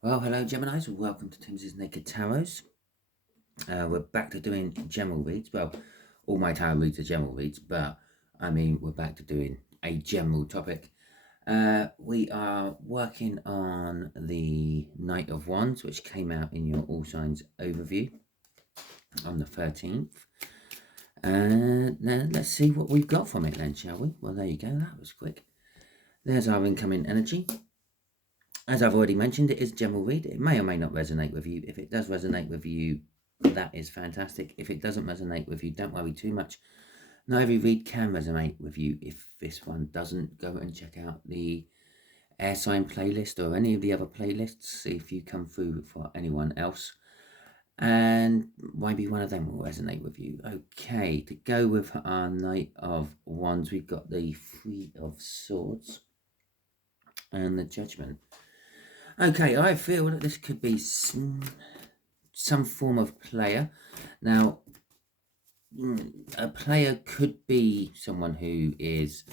Well, hello Geminis, welcome to Timsy Naked Tarot. We're back to doing general reads. Well, all my tarot reads are general reads, but I mean, we're back to doing a general topic. We are working on the Knight of Wands, which came out in your All Signs overview on the 13th. And then let's see what we've got from it then, shall we? Well, there you go, that was quick. There's our incoming energy. As I've already mentioned, it is general read. It may or may not resonate with you. If it does resonate with you, that is fantastic. If it doesn't resonate with you, don't worry too much. Not every read can resonate with you. If this one doesn't, go and check out the air sign playlist or any of the other playlists. See if you come through for anyone else. And maybe one of them will resonate with you. Okay, to go with our Knight of Wands, we've got the Three of Swords and the Judgment. Okay, I feel that this could be some form of player. Now, a player could be someone who is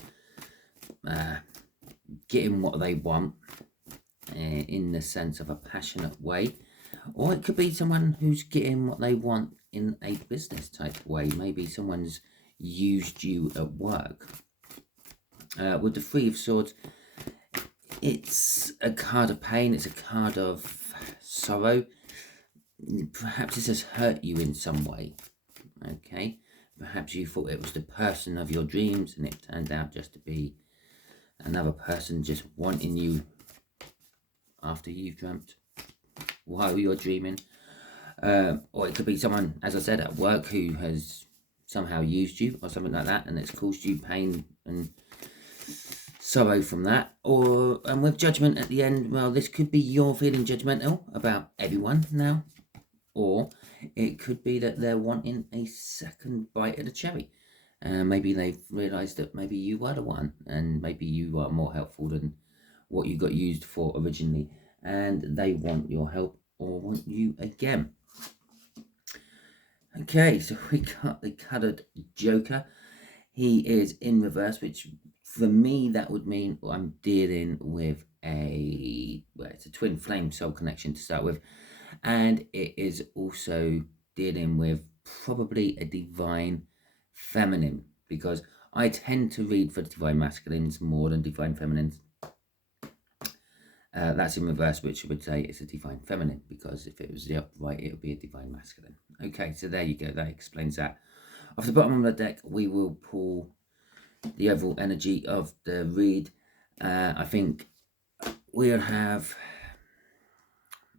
getting what they want in the sense of a passionate way, or it could be someone who's getting what they want in a business type way. Maybe someone's used you at work. With the Three of Swords, it's a card of pain, it's a card of sorrow. Perhaps this has hurt you in some way. Okay, perhaps you thought it was the person of your dreams and it turned out just to be another person just wanting you after you've dreamt while you're dreaming. Or it could be someone, as I said, at work who has somehow used you or something like that, and it's caused you pain and sorrow from that. And with judgment at the end, well, this could be you're feeling judgmental about everyone now, or it could be that they're wanting a second bite of the cherry. Maybe they've realised that maybe you were the one, and maybe you are more helpful than what you got used for originally, and they want your help or want you again. Okay, so we got the coloured Joker. He is in reverse, which for me that would mean I'm dealing with it's a twin flame soul connection to start with, and it is also dealing with probably a divine feminine, because I tend to read for the divine masculines more than divine feminines. That's in reverse, which I would say it's a divine feminine, because if it was the upright, it would be a divine masculine. Okay, so there you go. That explains that. Off the bottom of the deck, we will pull the overall energy of the read. I think we'll have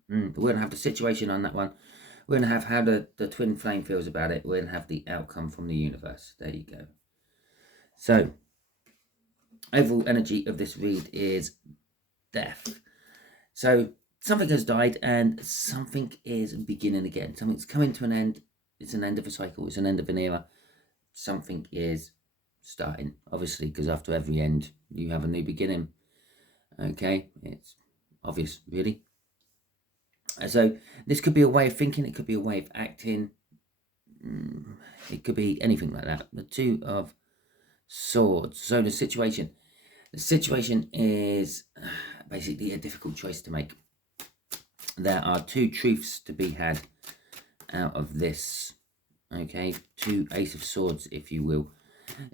the situation on that one. We're going to have how the twin flame feels about it. We're going to have the outcome from the universe. There you go. So, overall energy of this read is death. So, something has died and something is beginning again. Something's coming to an end. It's an end of a cycle. It's an end of an era. Something is starting, obviously, because after every end, you have a new beginning. Okay, it's obvious, really. So this could be a way of thinking, it could be a way of acting, it could be anything like that. The Two of Swords. So the situation is basically a difficult choice to make. There are two truths to be had out of this. Okay, two Ace of Swords, if you will.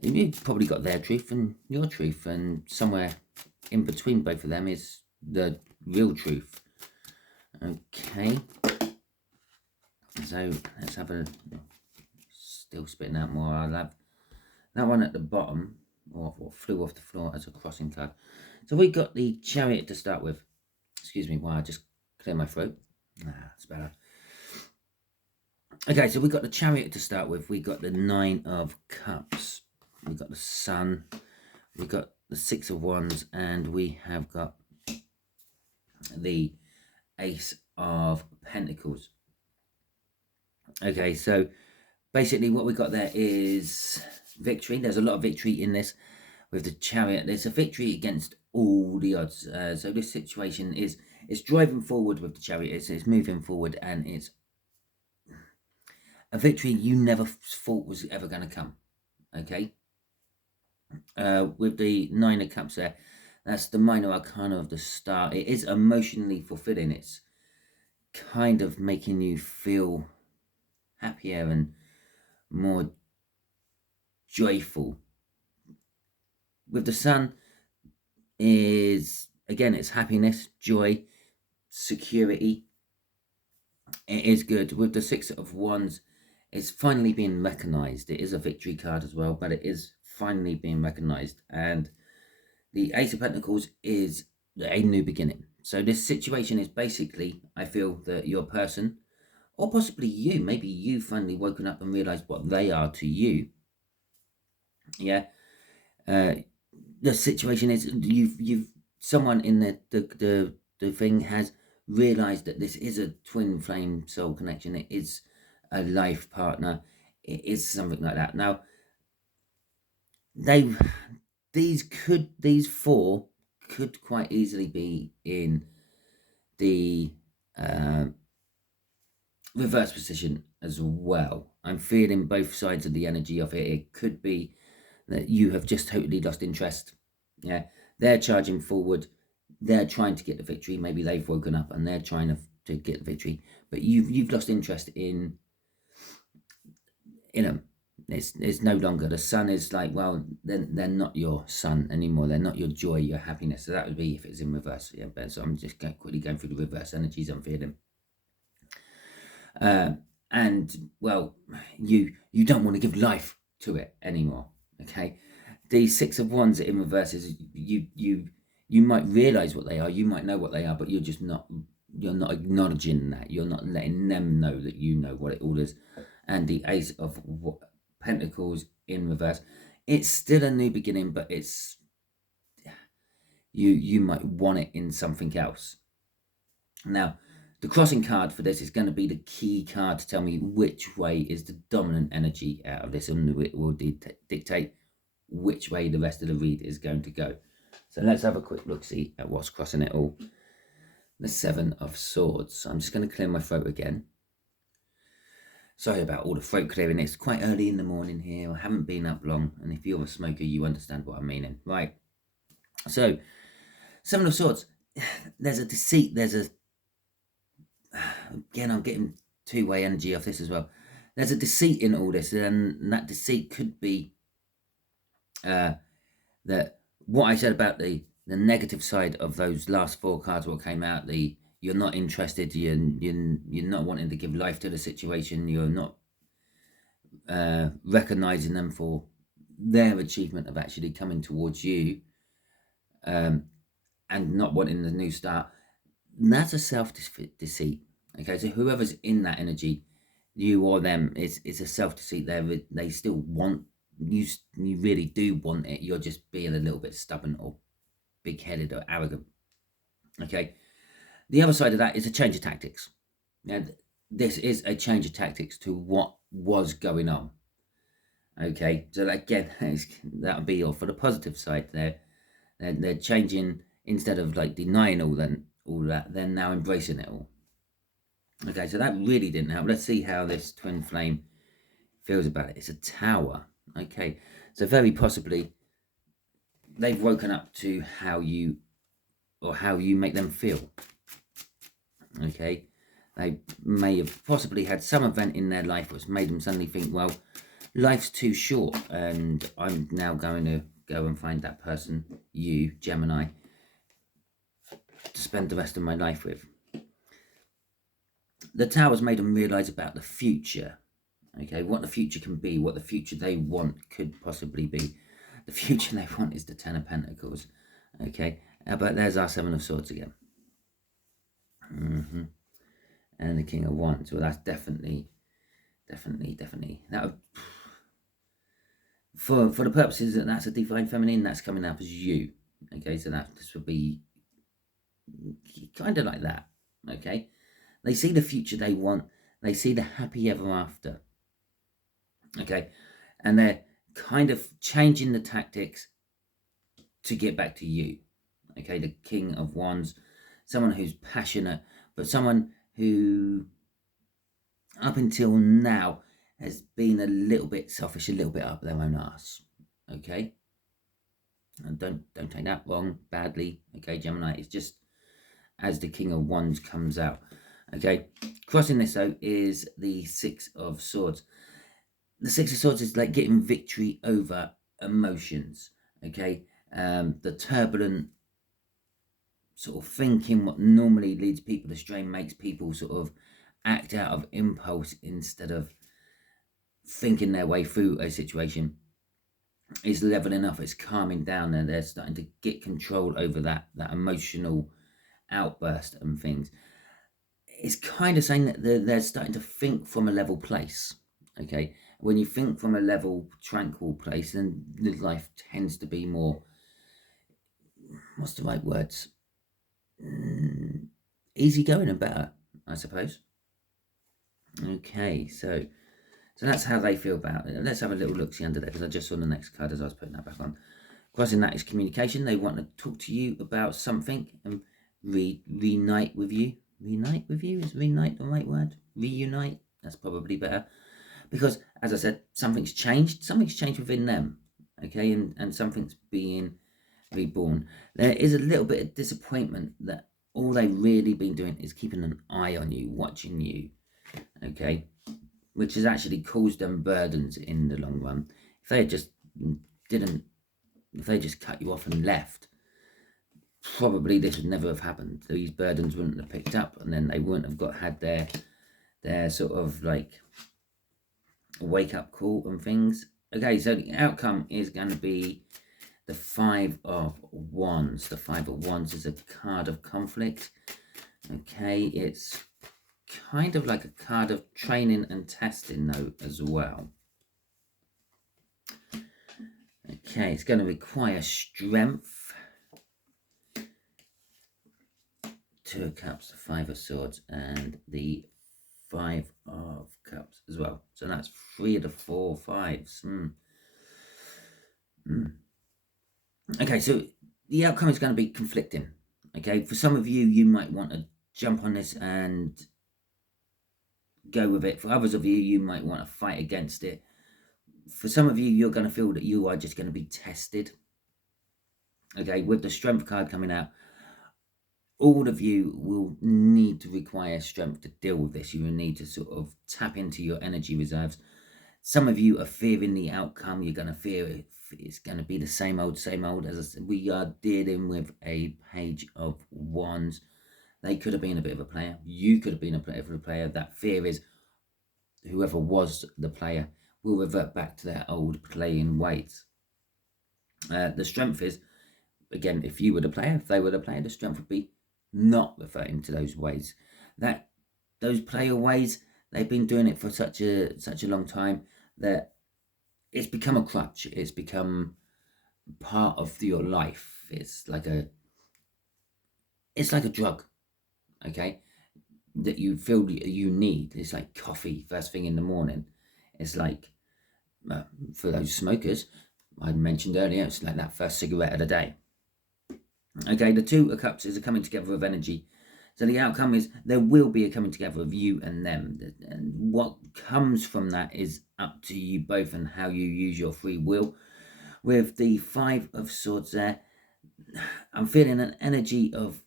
You've probably got their truth and your truth, and somewhere in between both of them is the real truth. Okay, so let's have a, still spitting out more. I'll have that one at the bottom, or flew off the floor as a crossing card. So we got the Chariot to start with. Excuse me while I just clear my throat. That's better. Okay, so we got the Chariot to start with. We got the Nine of Cups. We got the Sun. We got the Six of Wands, and we have got the Ace of Pentacles. Okay, so basically what we got there is victory. There's a lot of victory in this with the Chariot. There's a victory against all the odds. So this situation is, it's driving forward with the Chariot. It's moving forward, and it's a victory you never thought was ever going to come. Okay, with the Nine of Cups there, That's the minor arcana of the star. It is emotionally fulfilling. It's kind of making you feel happier and more joyful. With the sun is, again, it's happiness, joy, security. It is good. With the Six of Wands, it's finally being recognized. It is a victory card as well, but it is finally being recognized. And the Ace of Pentacles is a new beginning. So this situation is basically, I feel that your person, or possibly you, maybe you finally woken up and realized what they are to you. Yeah. The situation is you've someone in the thing has realized that this is a twin flame soul connection. It is a life partner. It is something like that. Now, these four could quite easily be in the reverse position as well. I'm feeling both sides of the energy of it. It could be that you have just totally lost interest. Yeah, they're charging forward. They're trying to get the victory. Maybe they've woken up and they're trying to get the victory. But you've lost interest in them. It's no longer. The sun is like, well, they're not your sun anymore. They're not your joy, your happiness. So that would be if it's in reverse. Yeah, but so I'm just quickly going through the reverse energies I'm feeling. And well, you don't want to give life to it anymore. Okay, the Six of Wands in reverse is you might realize what they are, you might know what they are, but you're not acknowledging that. You're not letting them know that you know what it all is. And the Ace of Pentacles in reverse, it's still a new beginning, but it's you might want it in something else. Now, the crossing card for this is going to be the key card to tell me which way is the dominant energy out of this, and it will dictate which way the rest of the read is going to go. So let's have a quick look-see at what's crossing it all. The Seven of Swords. So I'm just going to clear my throat again. Sorry about all the throat clearing. It's quite early in the morning here. I haven't been up long, and if you're a smoker, you understand what I'm meaning. Right. So, Seven of Swords. There's a deceit. Again, I'm getting two-way energy off this as well. There's a deceit in all this, and that deceit could be that what I said about the negative side of those last four cards, what came out, you're not interested, you're not wanting to give life to the situation, you're not recognizing them for their achievement of actually coming towards you, and not wanting the new start. And that's a self-deceit. Okay, so whoever's in that energy, you or them, it's a self-deceit. They still want you really do want it. You're just being a little bit stubborn or big-headed or arrogant. Okay, the other side of that is a change of tactics. Now, this is a change of tactics to what was going on. Okay, so again, that would be all for the positive side. They're changing, instead of like denying all that, they're now embracing it all. Okay, so that really didn't help. Let's see how this twin flame feels about it. It's a Tower. Okay, so very possibly they've woken up to how you make them feel. Okay, they may have possibly had some event in their life which made them suddenly think, well, life's too short, and I'm now going to go and find that person, you, Gemini, to spend the rest of my life with. The Tower's made them realise about the future. Okay, what the future can be, what the future they want could possibly be. The future they want is the Ten of Pentacles. Okay, but there's our Seven of Swords again. And the King of Wands. Well, that's definitely. That would, for the purposes that that's a divine feminine, that's coming up as you. Okay, so this would be kind of like that. Okay, they see the future they want. They see the happy ever after. Okay, and they're kind of changing the tactics to get back to you. Okay, the King of Wands, someone who's passionate, but someone who up until now has been a little bit selfish, a little bit up their own arse. Okay, And don't take that wrong, badly, okay, Gemini. It's just as the King of Wands comes out, okay. Crossing this though is the Six of Swords. The Six of Swords is like getting victory over emotions, okay. The turbulent sort of thinking, what normally leads people astray, makes people sort of act out of impulse instead of thinking their way through a situation, is leveling off. It's calming down, and they're starting to get control over that emotional outburst and things. It's kind of saying that they're starting to think from a level place, okay. When you think from a level, tranquil place, then life tends to be more, what's the right words, easygoing and better, I suppose. Okay, so that's how they feel about it. Let's have a little look see under there, because I just saw the next card as I was putting that back on. Crossing that is communication. They want to talk to you about something and reunite with you. Reunite with you? Is reunite the right word? Reunite? That's probably better. Because, as I said, something's changed. Something's changed within them, okay? And something's being reborn. There is a little bit of disappointment that all they've really been doing is keeping an eye on you, watching you, okay? Which has actually caused them burdens in the long run. If they just cut you off and left, probably this would never have happened. These burdens wouldn't have picked up, and then they wouldn't have had their sort of like wake up call and things. Okay, so the outcome is going to be the Five of Wands. The Five of Wands is a card of conflict. Okay, it's kind of like a card of training and testing though as well. Okay, it's going to require strength. Two of Cups, the Five of Swords, and the Five of Cups as well. So that's 3 of the 4 fives. Okay, so the outcome is going to be conflicting. Okay, for some of you, you might want to jump on this and go with it. For others of you, you might want to fight against it. For some of you, you're going to feel that you are just going to be tested. Okay, with the Strength card coming out, all of you will need to require strength to deal with this. You will need to sort of tap into your energy reserves. Some of you are fearing the outcome. You're going to fear it's going to be the same old. As I said, we are dealing with a Page of Wands. They could have been a bit of a player. You could have been a bit of a player. That fear is whoever was the player will revert back to their old playing ways. The strength is, again, if you were the player, if they were the player, the strength would be not referring to those ways. Those player ways, they've been doing it for such a long time that it's become a crutch. It's become part of your life. It's like a drug, okay, that you feel you need. It's like coffee first thing in the morning. It's like, for those smokers I mentioned earlier, it's like that first cigarette of the day. Okay, the Two of Cups is a coming together of energy. So the outcome is there will be a coming together of you and them. And what comes from that is up to you both and how you use your free will. With the Five of Swords there, I'm feeling an energy of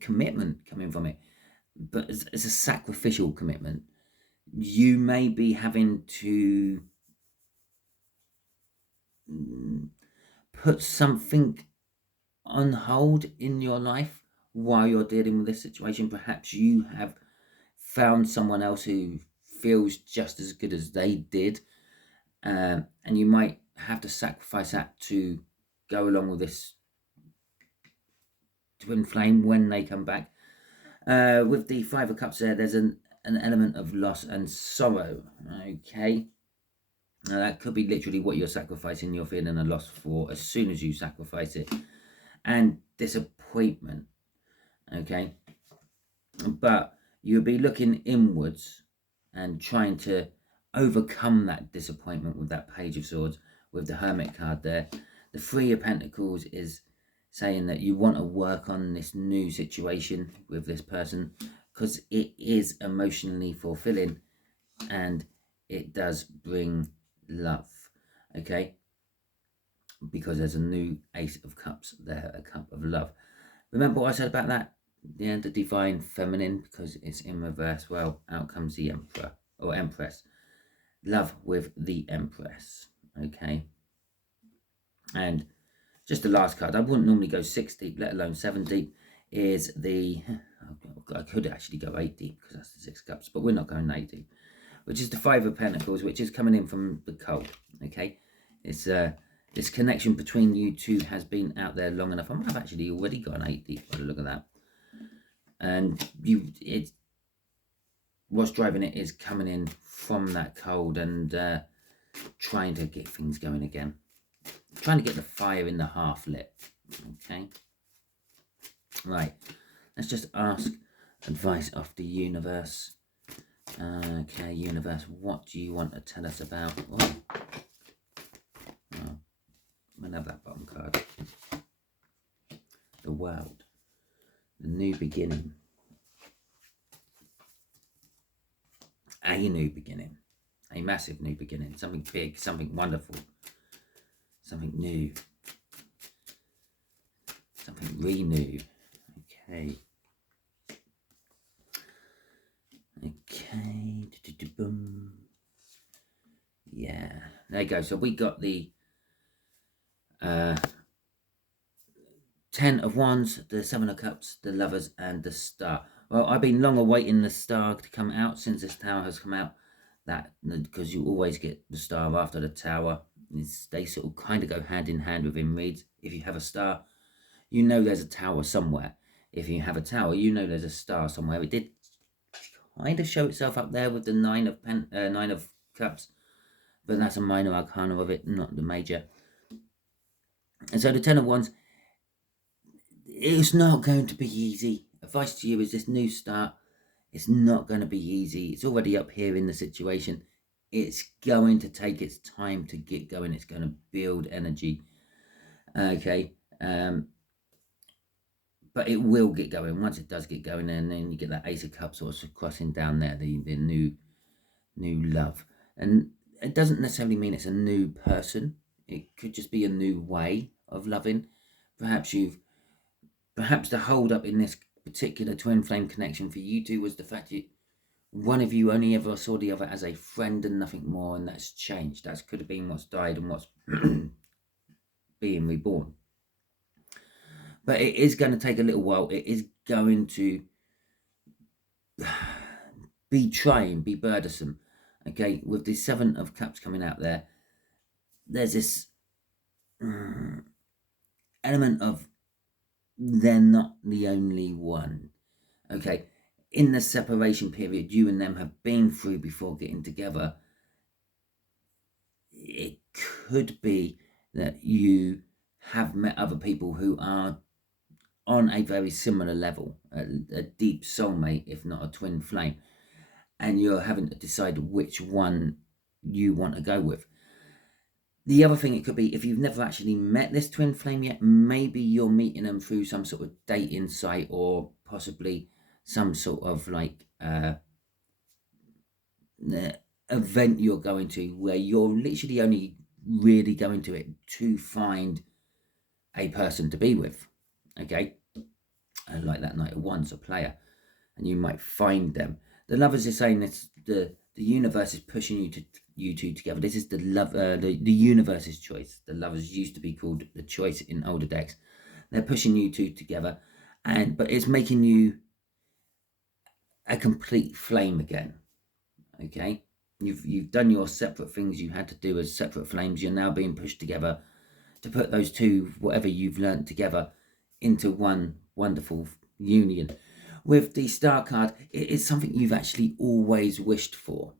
commitment coming from it. But it's a sacrificial commitment. You may be having to put something on hold in your life while you're dealing with this situation. Perhaps you have found someone else who feels just as good as they did, and you might have to sacrifice that to go along with this twin flame when they come back. With the Five of Cups there's an element of loss and sorrow. Okay, now that could be literally what you're sacrificing. You're feeling a loss for as soon as you sacrifice it, and disappointment. Okay, but you'll be looking inwards and trying to overcome that disappointment with that Page of Swords, with the Hermit card there. The Three of Pentacles is saying that you want to work on this new situation with this person because it is emotionally fulfilling and it does bring love. Okay, because there's a new Ace of Cups there, a cup of love. Remember what I said about that? Yeah, the divine feminine, because it's in reverse. Well, out comes the Emperor or Empress. Love with the Empress. Okay. And just the last card, I wouldn't normally go 6 deep, let alone 7 deep, is the, I could actually go 8 deep because that's the 6 cups, but we're not going 8 deep, which is the 5 of Pentacles, which is coming in from the cold. Okay. It's this connection between you two has been out there long enough. I might have actually already gone 8 deep by the look at that. And it's what's driving it is coming in from that cold and trying to get things going again. Trying to get the fire in the half lit. Okay. Right. Let's just ask advice of the universe. Okay, universe, what do you want to tell us about? Oh, we'll have that bottom card. The world. The new beginning. A new beginning. A massive new beginning. Something big, something wonderful. Something new. Something renew. Okay. Okay. Boom. Yeah. There you go. So we got the 10 of Wands, the 7 of Cups, the Lovers, and the Star. Well, I've been long awaiting the Star to come out since this Tower has come out. That because you always get the Star after the Tower. They sort of kind of go hand in hand within reads. If you have a Star, you know there's a Tower somewhere. If you have a Tower, you know there's a Star somewhere. It did kind of show itself up there with the 9 of Cups, but that's a minor arcana of it, not the major. And so the 10 of Wands, it's not going to be easy. Advice to you is this new start. It's not going to be easy. It's already up here in the situation. It's going to take its time to get going. It's going to build energy. Okay. But it will get going. Once it does get going, and then you get that Ace of Cups sort of crossing down there, the new love. And it doesn't necessarily mean it's a new person. It could just be a new way of loving. Perhaps the hold up in this particular twin flame connection for you two was the fact that one of you only ever saw the other as a friend and nothing more, and that's changed. That could have been what's died and what's being reborn. But it is going to take a little while. It is going to be trying, be burdensome. Okay, with the 7 of Cups coming out there, there's this element of they're not the only one. Okay, in the separation period you and them have been through before getting together, it could be that you have met other people who are on a very similar level, a deep soulmate, if not a twin flame, and you're having to decide which one you want to go with. The other thing it could be, if you've never actually met this twin flame yet, maybe you're meeting them through some sort of dating site or possibly some sort of like event you're going to where you're literally only really going to it to find a person to be with. Okay, like that Knight of Wands, a player, and you might find them. The Lovers is saying this, the universe is pushing you two together. This is the universe's choice. The Lovers used to be called the choice in older decks. They're pushing you two together, but it's making you a complete flame again. Okay, you've done your separate things you had to do as separate flames. You're now being pushed together to put those two, whatever you've learned together, into one wonderful union. With the Star card, it is something you've actually always wished for.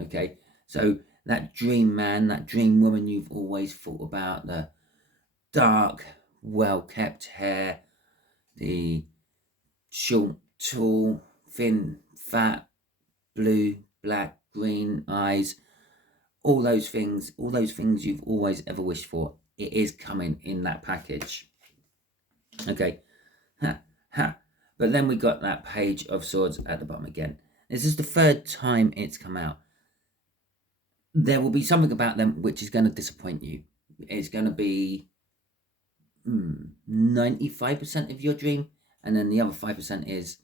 Okay, so that dream man, that dream woman you've always thought about, the dark, well-kept hair, the short, tall, thin, fat, blue, black, green eyes, all those things you've always ever wished for, it is coming in that package. Okay, but then we got that Page of Swords at the bottom again. This is the 3rd time it's come out. There will be something about them which is going to disappoint you. it's going to be 95% of your dream, and then the other 5% is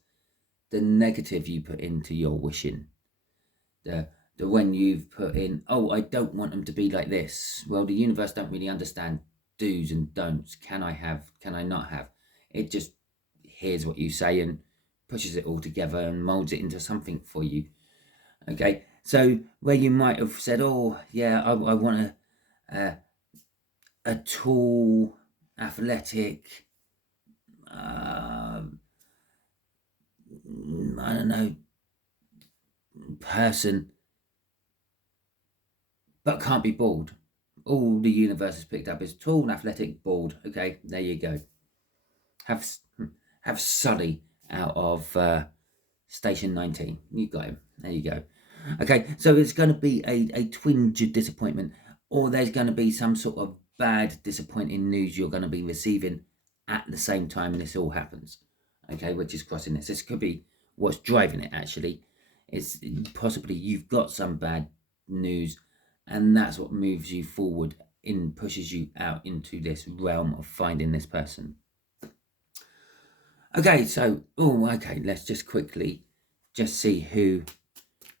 the negative you put into your wishing. The when you've put in, oh, I don't want them to be like this. Well, the universe don't really understand do's and don'ts. Can I have? Can I not have? It just hears what you say and pushes it all together and molds it into something for you. Okay, so where you might have said, oh yeah, I want a tall, athletic, I don't know, person, but can't be bald. All the universe has picked up is tall, athletic, bald. Okay, there you go. Have Sully out of Station 19. You got him. There you go. Okay, so it's going to be a twinge of disappointment, or there's going to be some sort of bad, disappointing news you're going to be receiving at the same time this all happens. Okay, which is crossing this. This could be what's driving it, actually. It's possibly you've got some bad news, and that's what moves you forward and pushes you out into this realm of finding this person. Okay, so, let's just quickly see who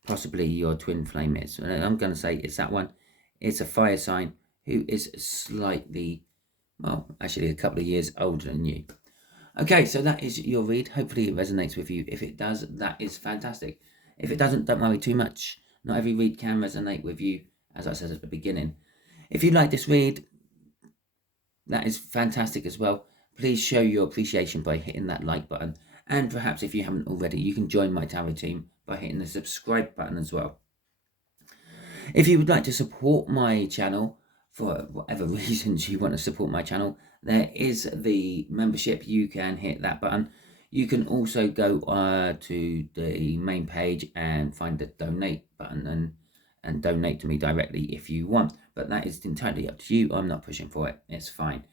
possibly your twin flame is. I'm going to say it's that one. It's a fire sign who is slightly, well, actually a couple of years older than you. Okay, so that is your read. Hopefully it resonates with you. If it does, that is fantastic. If it doesn't, don't worry too much. Not every read can resonate with you, as I said at the beginning. If you like this read, that is fantastic as well. Please show your appreciation by hitting that like button. And perhaps if you haven't already, you can join my tarot team by hitting the subscribe button as well. If you would like to support my channel, for whatever reasons you want to support my channel, there is the membership. You can hit that button. You can also go to the main page and find the donate button and donate to me directly if you want. But that is entirely up to you. I'm not pushing for it. It's fine.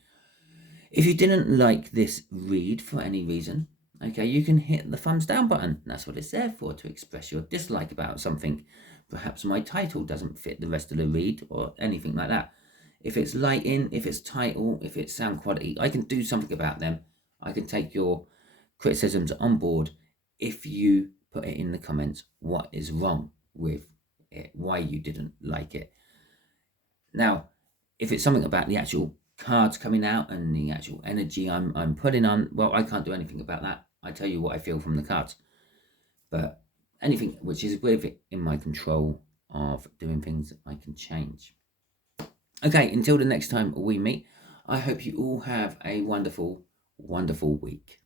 If you didn't like this read for any reason, okay, you can hit the thumbs down button. That's what it's there for, to express your dislike about something. Perhaps my title doesn't fit the rest of the read or anything like that. If it's lighting, if it's title, if it's sound quality, I can do something about them. I can take your criticisms on board if you put it in the comments what is wrong with it, why you didn't like it. Now, if it's something about the actual cards coming out and the actual energy I'm putting on, well, I can't do anything about that. I tell you what I feel from the cards. But anything which is within my control of doing things, I can change. Okay, until the next time we meet, I hope you all have a wonderful, wonderful week.